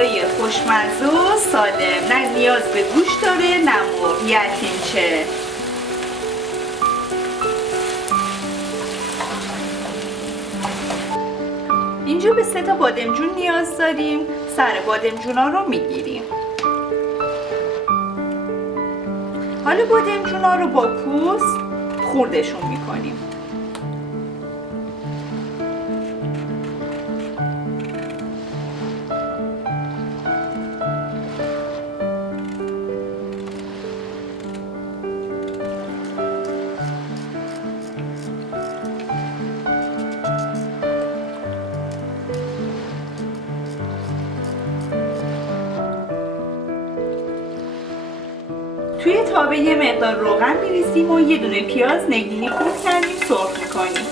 غذای خوشمزه و سالم، نه نیاز به گوشت داره نه مرغ، یتیمچه. اینجا به 3 تا بادمجون نیاز داریم. سر بادمجونا رو میگیریم. حالا بادمجونا رو با پوست خوردشون میکنیم. توی تابه یه مقدار روغن میریزیم و یه دونه پیاز نگینی خورد کردیم سرخ میکنیم.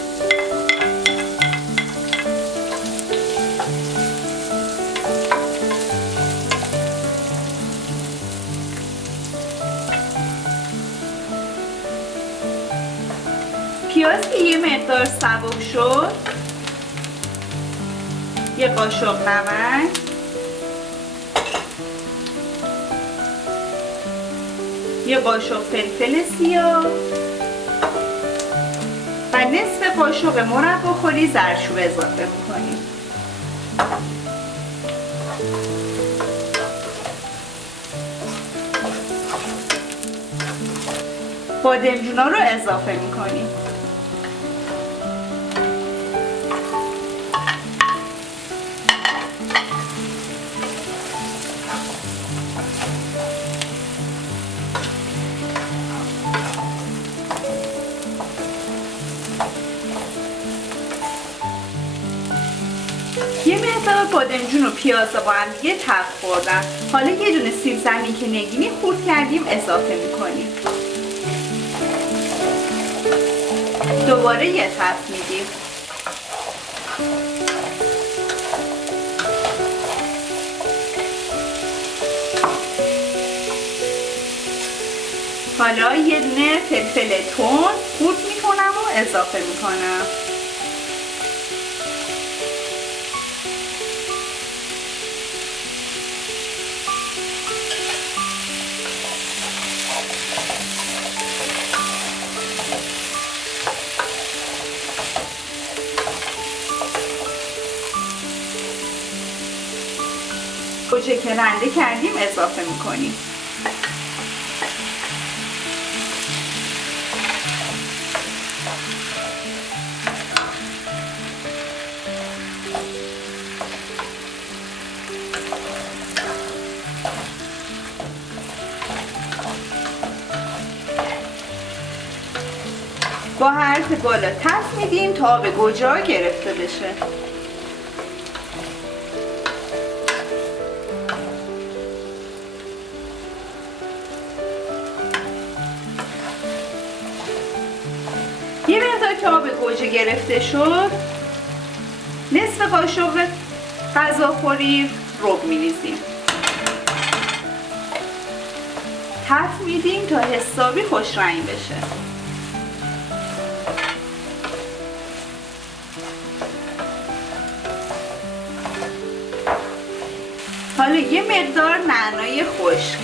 پیاز که یه مقدار سبک شد، یه قاشق نمک، یه قاشق فلفل سیاه و نصف قاشق مرباخوری زردچوبه اضافه میکنیم. بادمجونا رو اضافه میکنیم. یه مقدار بادمجون و پیاز با هم دیگه تب خوردن. حالا یه دونه سیب زمینی که نگینی خورد کردیم اضافه میکنیم. دوباره یه تب میدیم. حالا یه دونه فلفل تند خورد میکنم و اضافه میکنم. گوجه که رنده کردیم اضافه میکنیم. با حرف بالا تف میدیم تا به گوجه ها گرفته بشه. یه مقدار که آب گوجه گرفته شد، نصف قاشق غذاخوری رب می‌ریزیم. تف میدیم تا حسابی خوش رنگ بشه. حالا یه مقدار نعنای خشک،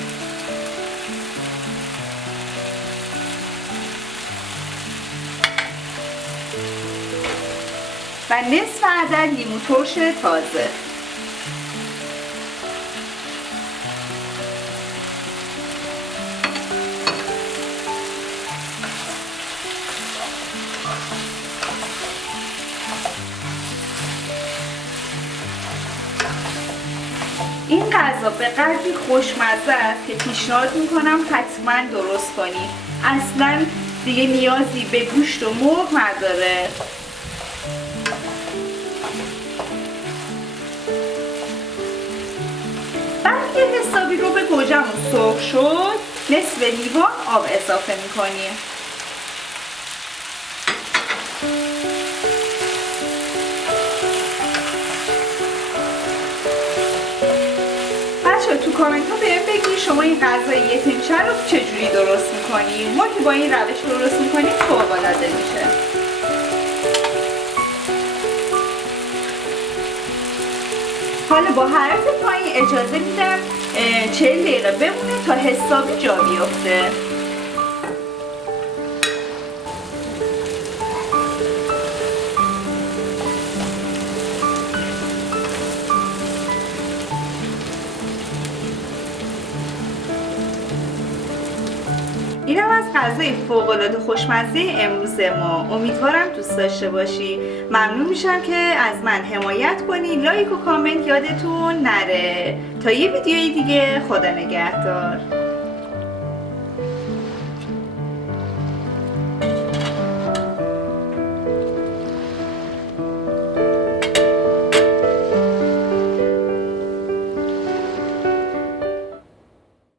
و نصف عدد لیمو ترش تازه. این غذا به قدری خوشمزه است که پیشنهاد میکنم حتما درست کنید. اصلا دیگه نیازی به گوشت و مرغ نداره. بعد که حسابی رو به گوجه‌مون سرخ شد، نصف لیوان آب اضافه میکنیم. بچه تو کامنت ها بهم بگید شما این غذای یتیمچه رو چجوری درست میکنید. ما که با این روش درست میکنیم فوق‌العاده میشه. حالا با حرارت پایین اجازه میدم 40 دقیقه بمونه تا حسابی جا بیفته. اینم از غذای فوق‌العاده خوشمزه امروز ما. امیدوارم دوست داشته باشی. ممنون میشم که از من حمایت کنی. لایک و کامنت یادتون نره. تا یه ویدیوی دیگه، خدا نگهدار.